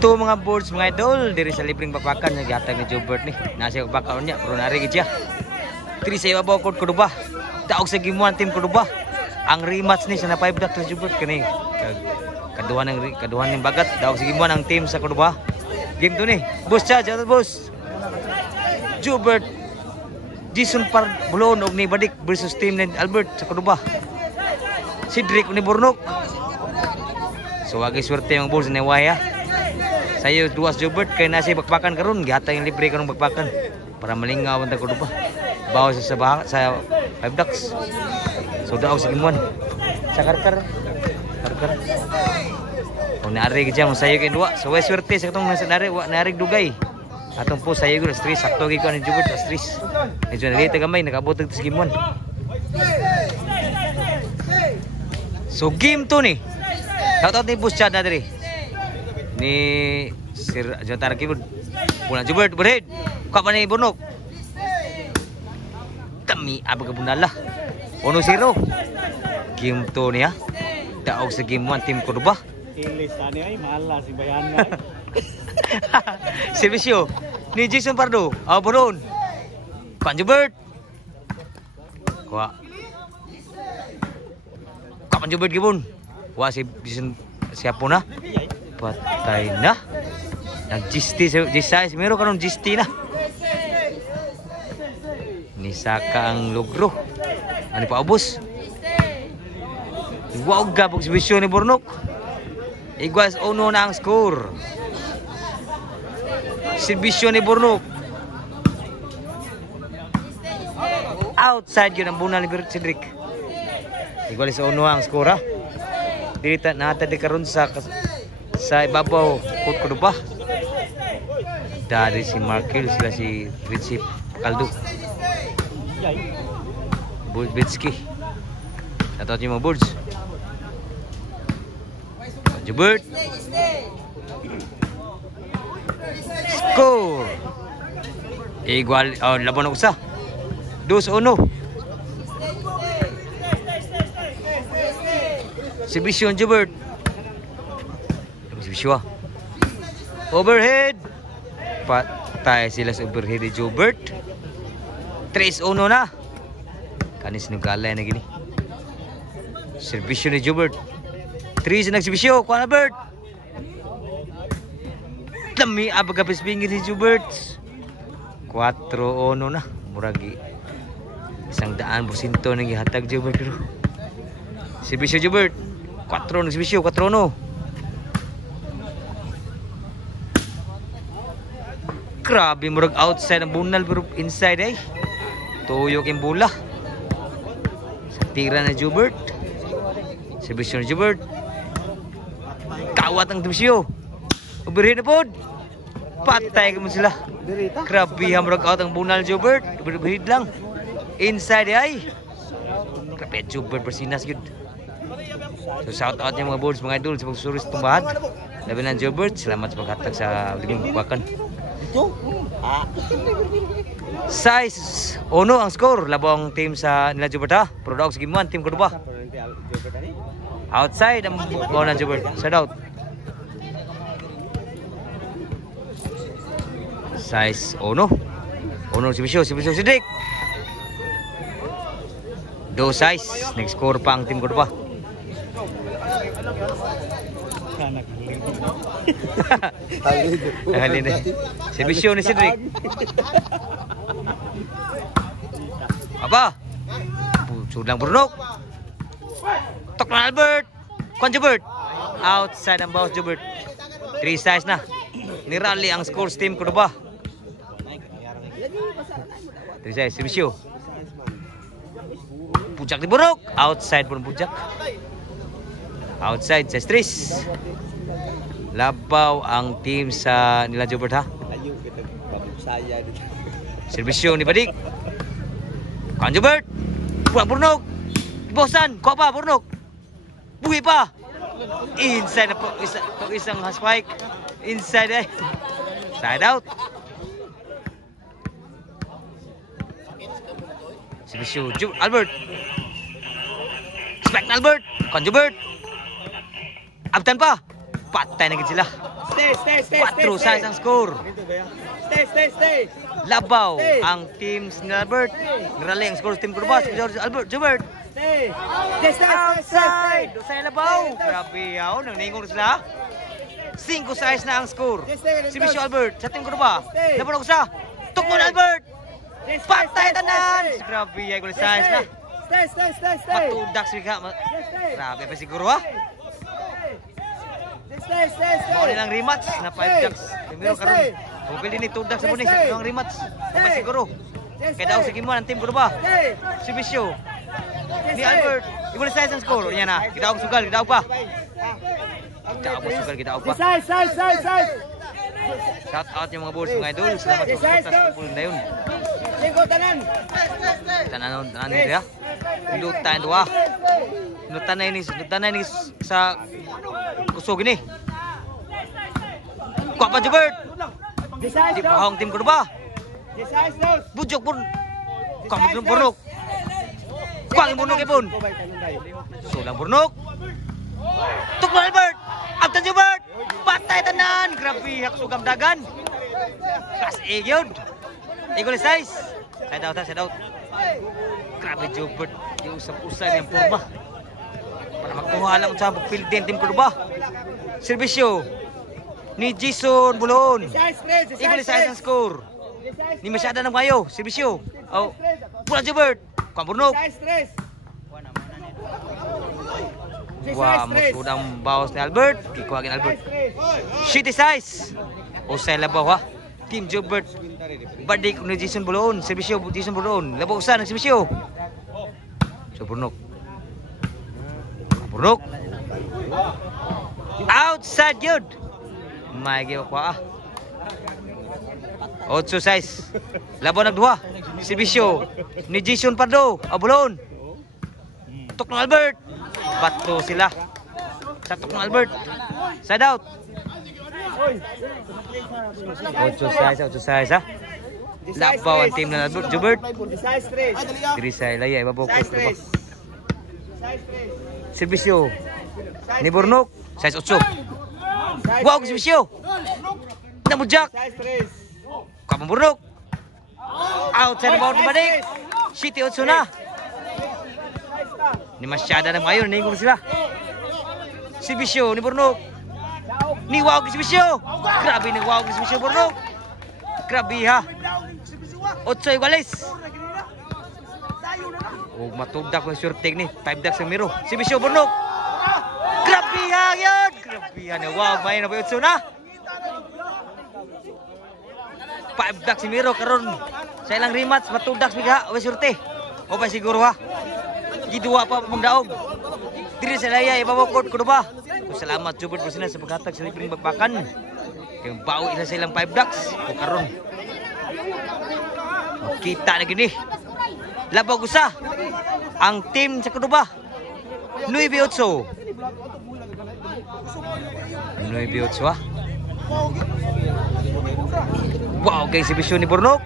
to mga boards mga idol diri sa libreng bakbakan nga gihatag ni Jobert ni. Nasa bakbakan niya pero nari gid siya. Diri sa ibabaw kod Cordoba. Daog sa gimuan team Cordoba. Ang rematch ni sa na 5 dak Jobert kani. Kaduhan ng bagat daog sa gimuan ang team sa Cordoba. Game to ni. Boss cha, boss. Jobert Jason Parbulon og ni Badik versus team ni Albert sa Cordoba. Cedric ni Burnok. So wagi swerte ang boss ni Waya. Sayo duas Jobert kay nasi bakbakan karon gihatag yung libre karong bakbakan para malingaw ang Cordoba. Bawo sa sa 5 ducks. So daog sa gimuan. Sa karkar. O naari gid mo sayo kay duwa. So way swerte sa katong nasa naari dugay. Atong po sayo gid stress sakto gid ko ni Jobert stress. Medyo nalita gamay nakabot sa gimuan. So game to ni. Shoutout ni Boss Chad na diri. Ni Sir Jonathan Kibud. Bulan Jobert berhead. Ka man ni Burnok. Kami abag bunala. 1-0. Game to niya. Daog sa game 1 team Cordoba. Ilis ani ay mala si Bayan na. Servisyo ni Jason Pardo. Boron. Kan Jobert. Kuha. Kapan Jobert gibon. Kuha si Jason siapa na? Patay na. Nag-gisti sa meron karon gisti na. Nisaka ang logro. Ano pa ubos? Wow, gabog si Bisyo ni Burnok. Iguas 1 na ang score. Si Bisyo ni Burnok. Outside yun ang bunal ni Cedric. Igualis 1 ang score ha. Dito natadi karon sa ibabaw kod Cordoba. Dari si Markel sila si Richie Caldo. Bulbitsky. Natot yung mga boards. Jobert. Score. Igual laban usa. 2-1. Si Bisyon Jobert. Si Bisyo. Overhead. Patay sila sa overhead ni Jobert. 3-1 na. Kanis nugalay na gini. Servisyo ni Jobert. 3 sa nagsibisyo. Kuha na Bert. Dami abag-abis bingin si Jobert. 4-1 na. Muragi. 100% nang ihatag Jobert. Servisyo Jobert. 4 nagsibisyo. 4-1. Grabe murag outside ang bunal pero inside ay. Tuyok yung bola. Sa tira na Jobert. Servisyo ni Jobert. Kawat ang servisyo. Overhead na pod. Patay ka mo sila. Grabe hamrag out ang bunal Jobert. Overhead lang. Inside ay. Grabe Jobert bersinas yun. So shout out niya mga boards mga idol sa pagsusuris tumbahan. Labi ng Jobert. Salamat sa paghatag sa liging bukakan. Size 1 ang score. Labong team sa nila Jobert ha. Pero daog sa game 1 team Cordoba. Outside ang bawang ng Jobert. Side out. Size 1. 1 si Bisyo Cedric. 2 size. Next score pa ang team Cordoba. Halin si Bisyo ni Cedric. Apa? Sulang Burnok. Tok na Albert. Kuan Jobert. Outside ang bounce Jobert. 3 size na. Nirali ang scores team Cordoba. 3 size si Bisyo. Pujak di Burnok. Outside pun Pujak. Outside sa stress. Labaw ang team sa nila Jobert ha. Servisyo ni Badik. Kuan Jobert. Pulang Burnok. Bosan. Kuha pa Burnok. Buhi pa. Inside na po isang spike. Inside eh. Side out. Servisyo Albert. Spike na Albert. Kuan Jobert. Abtan pa. Patay na gid sila. Stay. 4 size ang score. Stay. Labaw ang team ni Albert. Ngrali ang score sa team Cordoba. Albert, Jubert. Stay. Outside! Sa Labaw. Grabe yaw, nangingon sila. 5 size na ang score. Si Bisyo Albert sa team Cordoba. Laban ako sa Tukmon Albert. Patay tanan. Grabe yaw, gol size na. Stay. Matudak siya. Grabe pa siguro ha. Stay. Mau nilang rematch na 5 ducks. Primero karon. Bukil din ito ducks sa punis ang rematch. Pa siguro. Kaya daw sige mo ang team Cordoba. Si Bisyo. Ni Albert. Ibon size ang score niya na. Kita og sugal, kita og pa. Kita og pa. Size. Shout out yung mga boss, mga idol. Salamat sa suporta sa pool na yun. Tanan. Tanan nila. Lutan dua. Lutan na ini sa kusog ini. Kuha pa Jubert. Di pahong tim Cordoba. Bujok pun. Kamu burnok. Kuha ang burnok ipon. Sulang burnok. Tukmon Albert. Abtan Jubert. Patay tanan. Grabe hak sugam dagan. Kas yun. Igol size. Side out. Grabe Jubert. Usap-usap yung purba. Para magkuha lang sa field din team Cordoba. Servisyo ni Jason Bulon. Igol size ang score. Ni masyada ng kayo. Servisyo. Oh. Pula Jubert. Kamburnog. Wah, musud ang bawas ni Albert. Kikuhagin Albert. Shitty size. Usay labaw ha. Team Jubert. Badik ni Jason Bulon. Servisyo Jason Bulon. Labaw usan ng servisyo. So Burnok. Outside yun. May giwa pa ah. 8 size. Labaw nagduha. Servisyo ni Jason Pardo. Abulon. Tok ng Albert. Bato sila. Sa tok ng Albert. Side out. 8 size ha. Labaw ang team na Albert. Jubert. Diri sa ilaya. Ibabokos. Servisyo ni Burnok. Size 8. Wow, servisyo. Namujak. Kamang Burnok. Outside ng bawang balik. Shitty 8 na. Ni masyada na ngayon. Naingong sila. Servisyo ni Burnok. Ni wow ni servisyo. Grabe ni wow ni servisyo Burnok. Grabe ha. 8 iguales. Oh, matudak ko yung surtek ni. 5 ducks ang miro. Servisyo Burnok. Grabe ha yun. Grabe ha na wow. May na ba 8 na. 5 ducks ang miro karon. Sa ilang rematch matudak biga. O surte. O pa siguro ha. Gidua pa pang daog. Diri sa laya ibabokod ko ba? Salamat Jubert po sila sa paghatag sa libreng bagbakan. Kaya bao ila sa ilang 5 ducks. O karon. Kita na gini. Labaw gusa. Ang team sa Cordoba. 9-8. 9-8 ha. Wow, guys, servisyo ni Burnok.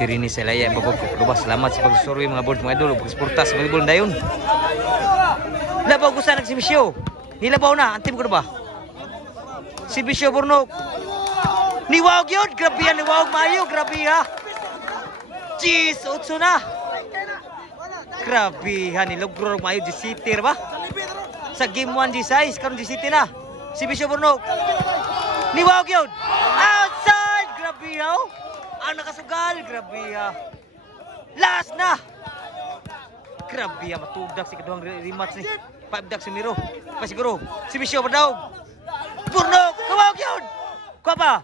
Tiri ni Selaya yang babak Cordoba. Selamat sa pagsusurvey mga board mga idol. Pagsporta sa volleyball dayon. Labaw gusa ng servisyo. Nilabaw na ang team Cordoba. Servisyo Burnok. Ni wow yun. Grabe yan. Ni wow mayo. Grabe ha. Jeez. 8 na. Grabe ha. Nilogro mayo. G-City ba? Sa game 1 G6. Karon G-City na. Servisyo Burnok. Ni wow yun. Outside. Grabe ha. Ang nakasugal. Grabe ha. Last na. Grabe ha. Matudag si kaduhang rematch ni. 5 ducks si Miro. Pasiguro. Servisyo Bardaog. Burnok. Kawag yun. Kuha pa.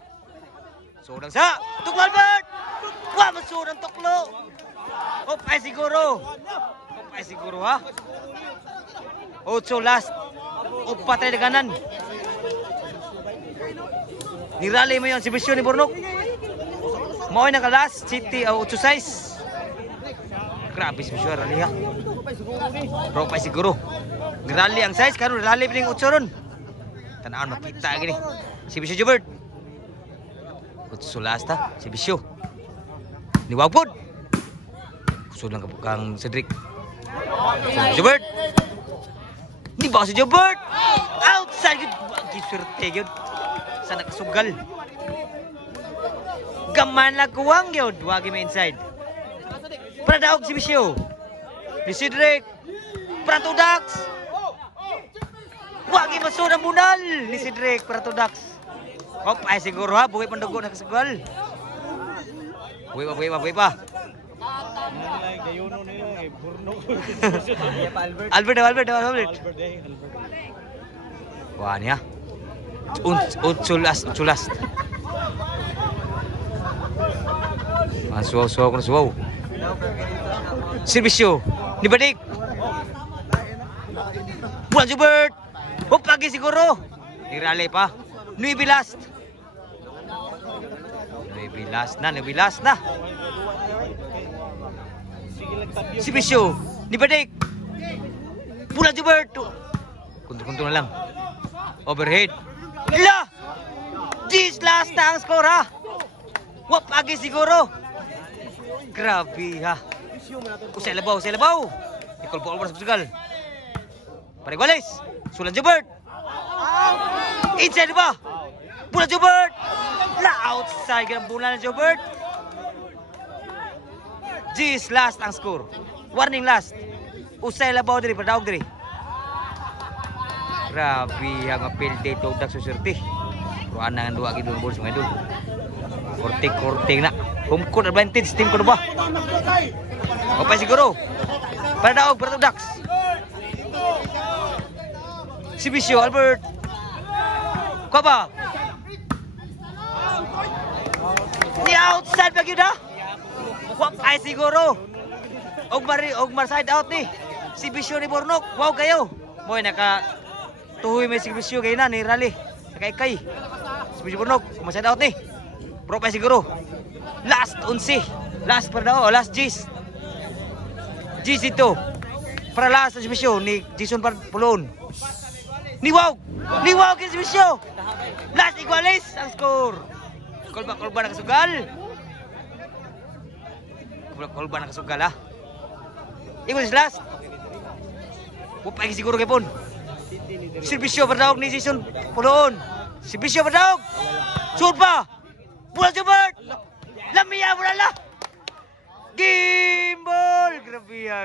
Sudang sa. Tuklo Albert. Wah, masudang tuklo. Opay siguro. Opay siguro ha. 8 last. Upatay na kanan. Nirali mo yun. Servisyo ni Burnok. Mauwi na ka last. City 8 size. Grabe servisyo. Rally ha. Opay siguro. Nirali ang size. Karon nirali pa ng 8 ron. Tanaan makita gini. Servisyo Jubert. Last ha. Servisyo. Ni Wagpod. Kusod lang kang Cedric. Jubert. Ni ba si Jubert? Outside. swerte yun. Sa nakasugal. Gaman lang kuwang yun. Wagi may inside. Para daog si Bisyo. Ni Cedric. Para to Dax. Wagi masod ang bunal. Ni Cedric. Para to Dax. Hop, ay siguro ha. Buhay pandugo na kasugal. Buhay pa. Albert. Wah niya. Unculas. Suwaw. Servisyo. Dibalik. Bulan Jubert. Hop lagi siguro. Nirale pa. Nuibi last na. Servisyo. Dibalik. Bulan Jubert. Kuntung na lang. Overhead. La! This last na ang score ha. Wap lagi siguro. Grabe ha. Usay labaw. Nicole Paul sa Portugal. Pariguales. Sulan Jubert. Inside ba? Bulan Jubert. La outside ng bulan ng Jubert. This last ang score. Warning last. Usay labaw diri padaog diri. Grabe ang appeal dito dak susurti. Ruan nang dua gid ng bols mga idol. Korting na. Home court advantage team ko ba? Opay siguro. Para daog para Dax. Si Bisyo Albert. Ko ba? Ni outside ba gyud ha? Wap ay siguro. Ogmar side out ni. Si Bisyo ni Bornok. Wow kayo. Moy naka tuhoy may si Bisyo kay na ni Rally. Kay. Si Bisyo Bornok, side out ni. Pro pa siguro. Last 11. Last para daw, last G's. G's ito. Para last si Bisyo ni Jason Pulon. Niwaw kay si Bisyo. Last equalize ang score. Kolba na kasugal. Kolba na kasugal ha. Equalize last. Pupay siguro kay Pon. Si Bisyo berdaog ni Jason Pulon. Si Bisyo berdaog. Surpa. Bulan Jubert. Lamia bola. Game ball. Grabe ya,